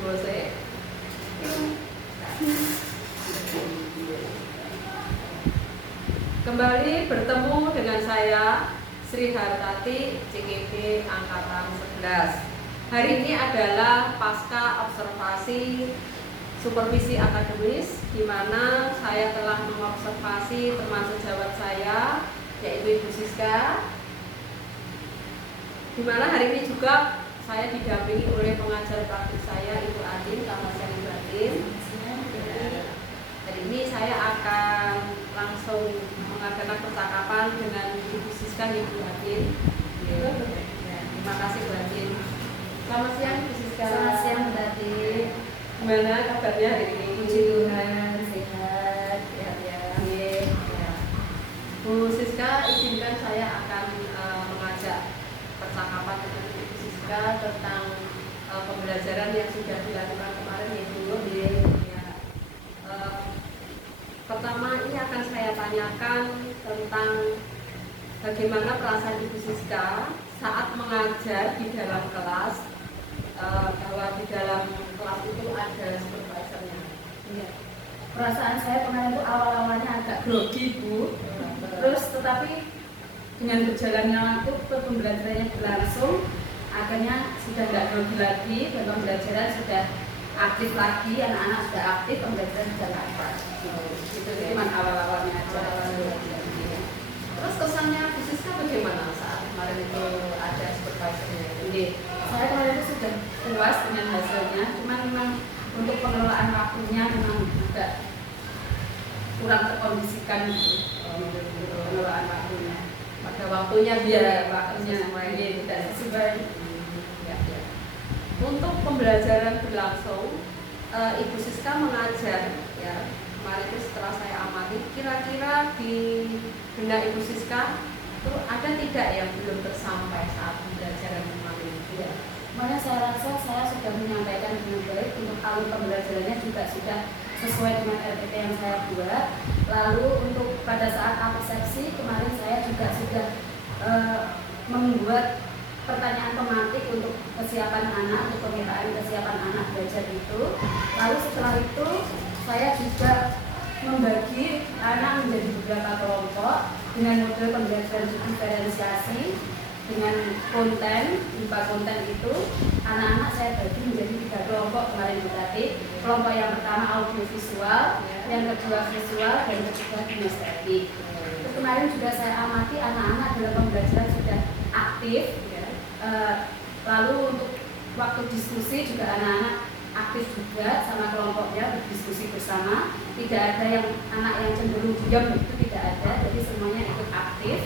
bose. Kembali bertemu dengan saya Sri Hartati, CKB Angkatan 11. Hari ini adalah pasca observasi supervisi akademis, di mana saya telah mengobservasi teman sejawat saya, yaitu Ibu Siska. Di mana hari ini juga saya didampingi oleh pengajar praktik saya, Ibu Adin. Selamat siang, Ibu Adin. Hari ini saya akan langsung mengadakan percakapan dengan Ibu Siska, Ibu Adin. Terima kasih, Bu Adin. Selamat siang, Ibu Siska. Selamat siang, Bu Adin. Gimana kabarnya hari ini? Puji Tuhan, sehat, sehat ya. Bu Siska, izinkan saya akan mengajak percakapan dengan Ibu Siska tentang pembelajaran yang sudah dilakukan kemarin, Ibu. Pertama ini akan saya tanyakan tentang bagaimana perasaan Ibu Siska saat mengajar di dalam kelas, bahwa di dalam kelas itu ada supervisornya. Iya. Perasaan saya kemarin itu awal-awalnya agak grogi, Bu. Terus tetapi dengan berjalannya waktu pembelajarannya berlangsung, akhirnya sudah tidak grogi lagi dan pembelajaran sudah aktif lagi, anak-anak sudah aktif, pembelajaran sudah lancar. Itu Cuma awal-awalnya aja. Terus kesannya Bu Siska bagaimana saat kemarin itu ada supervisornya? Saya kemarin itu sudah puas dengan hasilnya, cuma memang untuk pengelolaan waktunya memang agak kurang terkondisikan pengelolaan waktunya. Pada waktunya dia waktunya tidak sesuai. Untuk pembelajaran berlangsung, Ibu Siska mengajar ya. Kemarin itu setelah saya amati, kira-kira di benak Ibu Siska itu ada tidak yang belum tersampai saat pembelajaran kemarin? Ya. Makanya saya rasa saya sudah menyampaikan dengan baik, untuk alur pembelajarannya juga sudah sesuai dengan RPT yang saya buat. Lalu untuk pada saat persepsi kemarin saya juga sudah membuat pertanyaan tematik untuk kesiapan anak, untuk pemetaan kesiapan anak belajar itu. Lalu setelah itu saya juga membagi anak menjadi beberapa kelompok dengan model pembelajaran diferensiasi dengan konten. 4 konten itu anak-anak saya bagi menjadi 3 kelompok kemarin berarti. Kelompok yang pertama audiovisual, yang kedua visual, dan ketiga kinestetik. Terus kemarin juga saya amati anak-anak dalam pembelajaran sudah aktif. Lalu untuk waktu diskusi juga anak-anak aktif juga sama kelompoknya berdiskusi bersama. Tidak ada yang anak yang cenderung diam, itu tidak ada, jadi semuanya ikut aktif.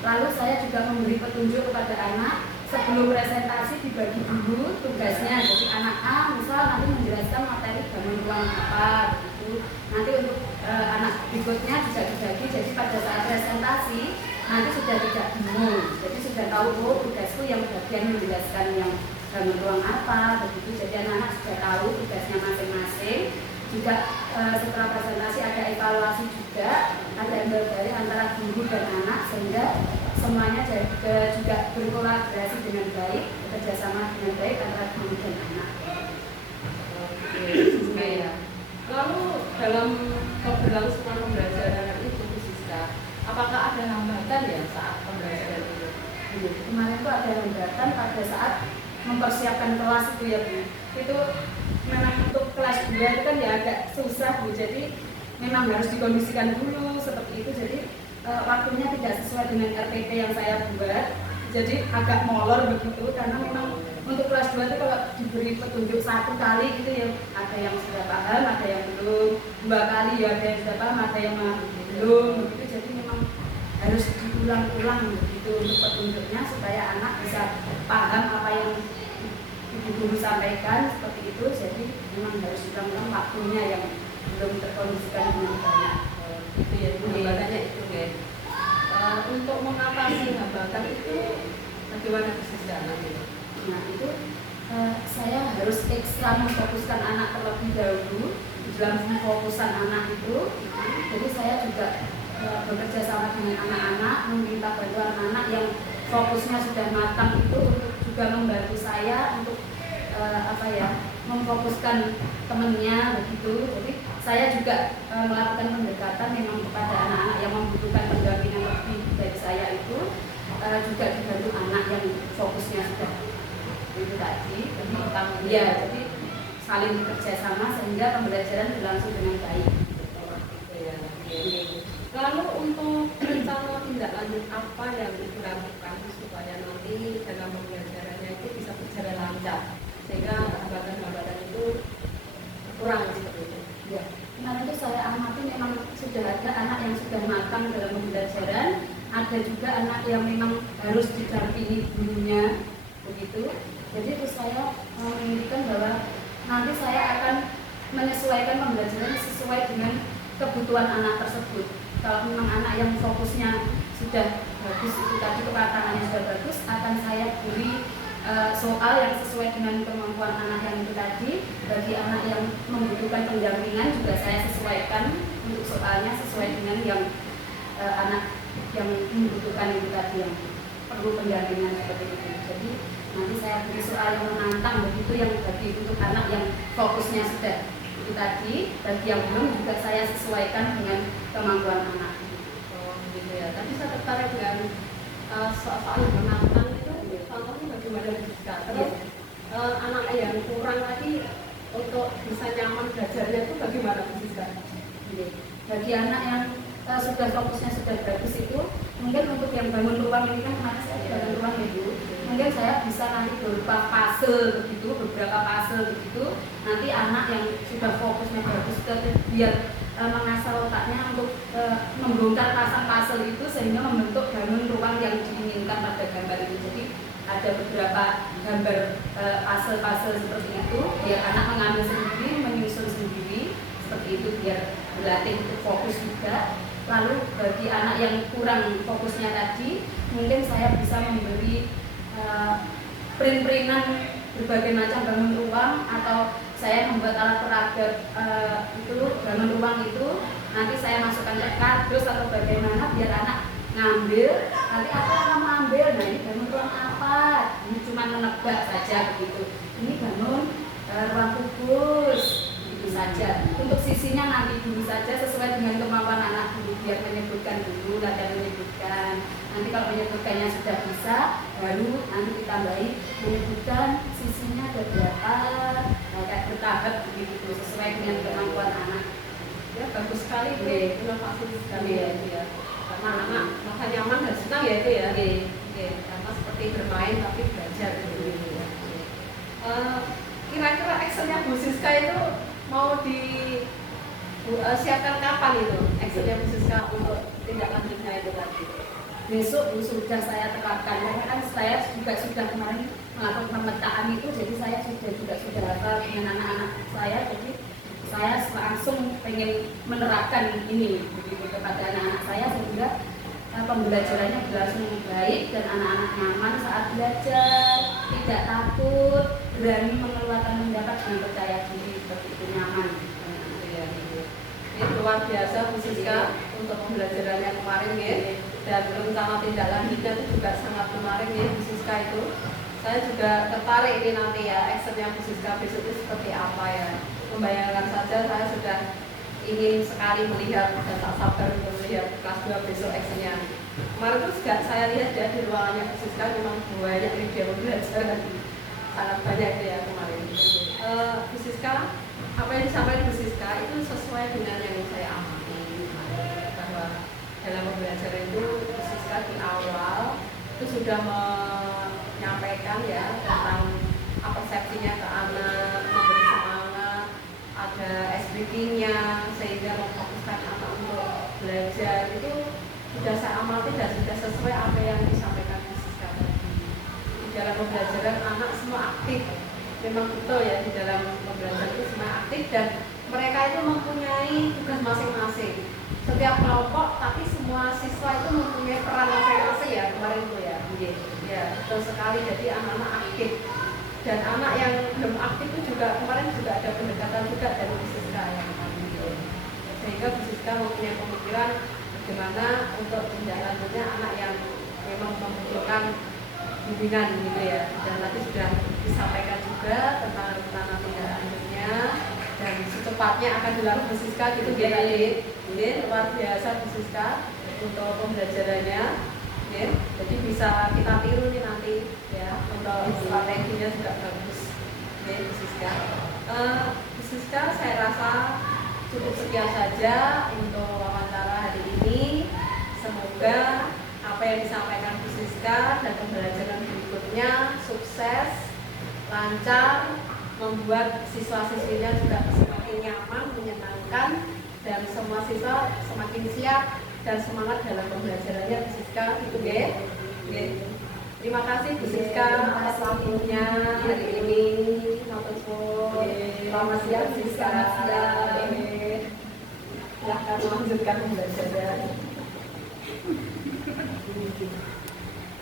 Lalu saya juga memberi petunjuk kepada anak sebelum presentasi, dibagi dulu tugasnya. Jadi anak A misal nanti menjelaskan materi bangun ruang apa begitu. Nanti untuk anak berikutnya juga dibagi. Jadi pada saat presentasi nanti sudah tidak bingung. Jadi sudah tahu, oh tugasku yang bagian menjelaskan yang bangun ruang apa begitu. Jadi anak-anak sudah tahu tugasnya masing-masing. Juga setelah presentasi ada evaluasi juga, ada embel-embel antara guru dan anak sehingga semuanya juga berkolaborasi dengan baik, bekerjasama dengan baik antara guru dan anak. Oke, ya. Lalu dalam keberlangsungan pembelajaran itu, Bu Siska, apakah ada hambatan ya saat pembelajaran itu? Kemarin itu ada hambatan pada saat mempersiapkan kelas itu ya, Bu. Itu memang untuk kelas 2 itu kan ya agak susah, Bu. Jadi memang harus dikondisikan dulu seperti itu. Jadi waktunya tidak sesuai dengan RPT yang saya buat. Jadi agak molor begitu karena memang untuk kelas 2 itu kalau diberi petunjuk 1 kali gitu ya, ada yang sudah paham, ada yang belum. 2 kali ya ada yang sudah paham, ada yang belum begitu. Jadi memang harus diulang-ulang begitu untuk petunjuknya supaya anak bisa paham apa yang ibu guru sampaikan seperti itu. Jadi memang harus diulang-ulang waktunya yang belum terkondisikan dengan banyak. Itu ya, hambatannya itu ya. Untuk mengatasi hambatan itu bagaimana Bu Siska nanti? Nah itu saya harus ekstra memfokuskan anak terlebih dahulu di dalam pemfokusan anak itu. Jadi saya juga bekerja sama dengan anak-anak, meminta bantuan anak yang fokusnya sudah matang itu untuk juga membantu saya untuk memfokuskan temennya begitu. Jadi saya juga melakukan pendekatan memang kepada anak-anak yang membutuhkan pendampingan lebih dari saya itu, juga dibantu anak yang fokusnya sudah itu tadi. Jadi saling bekerja sama sehingga pembelajaran berlangsung dengan baik. Lalu untuk rencana tindak lanjut apa yang dilakukan supaya nanti dalam pembelajarannya itu bisa berjalan lancar sehingga hambatan-hambatan itu kurang seperti itu? Ya, kemarin itu saya amati memang sudah ada anak yang sudah matang dalam pembelajaran, ada juga anak yang memang harus didampingi gurunya begitu. Jadi itu saya menginginkan bahwa nanti saya akan menyesuaikan pembelajaran sesuai dengan kebutuhan anak tersebut. Kalau memang anak yang fokusnya sudah bagus, itu tadi kematangannya sudah bagus, akan saya beri soal yang sesuai dengan kemampuan anak yang itu tadi. Bagi anak yang membutuhkan pendampingan juga saya sesuaikan untuk soalnya sesuai dengan yang anak yang membutuhkan itu tadi, yang perlu pendampingan seperti itu. Jadi nanti saya beri soal yang menantang begitu, yang bagi untuk anak yang fokusnya sudah itu tadi, bagi yang belum juga saya sesuaikan dengan kemampuan anak. Oh gitu ya. Tapi saya tertarik dengan soal yang menantang itu, contohnya bagaimana bisa. Terus anak yang kurang tadi untuk bisa nyaman belajarnya itu bagaimana bisa? Bagi anak yang sudah fokusnya sudah bagus itu, mungkin untuk yang bangun ruang ini kan kemarin saya bangun ruang itu, mungkin saya bisa nanti berupa puzzle begitu, beberapa puzzle begitu. Nanti anak yang sudah fokusnya bagus biar mengasah otaknya untuk membongkar pasang puzzle itu sehingga membentuk bangun ruang yang diinginkan pada gambar itu. Jadi ada beberapa gambar puzzle seperti itu, biar anak mengambil sendiri, menyusun sendiri seperti itu, biar berlatih untuk fokus juga. Lalu bagi anak yang kurang fokusnya tadi, mungkin saya bisa memberi print-printan berbagai macam bangun ruang, atau saya membuat alat peraga itu bangun ruang itu, nanti saya masukkan ke kardus atau bagaimana biar anak ngambil, nanti apa yang kamu ambil, nah ini bangun ruang apa, ini cuma menebak saja begitu, ini bangun ruang kubus itu saja. Untuk sisinya nanti dulu saja sesuai dengan kemampuan anak dulu, biar menyebutkan dulu, latihan menyebutkan. Nanti kalau menyebutkannya sudah bisa, baru nanti ditambahi menyebutkan sisinya ada berapa, kayak bertahap begitu sesuai dengan kemampuan anak. Ya bagus sekali Bu, inovasi sekali ya. Karena anak masa nyaman dan senang ya itu ya. Karena seperti bermain tapi belajar gitu ya. Kira-kira actionnya Bu Siska itu mau siapkan kapan itu actionnya Bu Siska untuk tindak lanjutnya itu tadi? Besok Bu sudah saya terapkan, karena kan saya juga sudah kemarin melakukan pemetaan itu, jadi saya sudah hafal dengan anak-anak saya, jadi saya langsung pengen menerapkan ini begitu kepada anak-anak saya sehingga pembelajarannya berlangsung baik dan anak-anak nyaman saat belajar, tidak takut, berani mengeluarkan pendapat dengan percaya diri, seperti itu, nyaman. Ini luar biasa Bu Siska untuk pembelajarannya kemarin ya. Dan rencana tindak lanjutnya itu juga sangat kemarin ya Bu Siska itu. Saya juga tertarik ini nanti ya actionnya Bu Siska besok itu seperti apa ya. Membayangkan saja saya sudah ingin sekali melihat dan tak sabar untuk melihat kelas 2 besok actionnya. Kemarin itu juga saya lihat ya di ruangannya Bu Siska memang banyak media pembelajaran, sangat banyak ya kemarin. Bu Siska, apa yang disampaikan Bu Siska itu sesuai dengan yang saya amati bahwa dalam pembelajaran itu Bu Siska di awal itu sudah menyampaikan ya tentang persepsinya ke anak, memberi semangat, ada SBT-nya sehingga memfokuskan anak untuk belajar. Itu sudah saya amati dan sudah sesuai apa yang disampaikan Bu Siska tadi. Di dalam pembelajaran anak semua aktif, memang betul ya, di dalam pembelajaran itu semua aktif dan mereka itu mempunyai tugas masing-masing. Setiap kelompok, tapi semua siswa itu mempunyai peran masing-masing ya kemarin itu ya. Ya betul sekali. Jadi anak-anak aktif dan anak yang belum aktif itu juga kemarin juga ada pendekatan juga dari Bu Siska yang kemarin itu. Sehingga Bu Siska mempunyai pemikiran bagaimana untuk tindak lanjutnya anak yang memang membutuhkan bimbingan gitu ya. Dan tadi sudah disampaikan juga secepatnya akan dilakukan Bu Siska gitu ya tadi. Luar biasa Bu Siska untuk pembelajarannya. Jadi bisa kita tiru nih nanti ya, untuk strateginya juga bagus. Bu Siska. Bu Siska, saya rasa cukup sekian saja untuk wawancara hari ini. Semoga apa yang disampaikan Bu Siska dan pembelajaran berikutnya sukses, lancar, membuat siswa-siswinya juga semakin nyaman, menyenangkan, dan semua siswa semakin siap dan semangat dalam pembelajarannya Bu Siska. Itu Terima kasih Bu Siska atas waktunya hari ini. Selamat siang Bu Siska. Silahkan melanjutkan pembelajaran.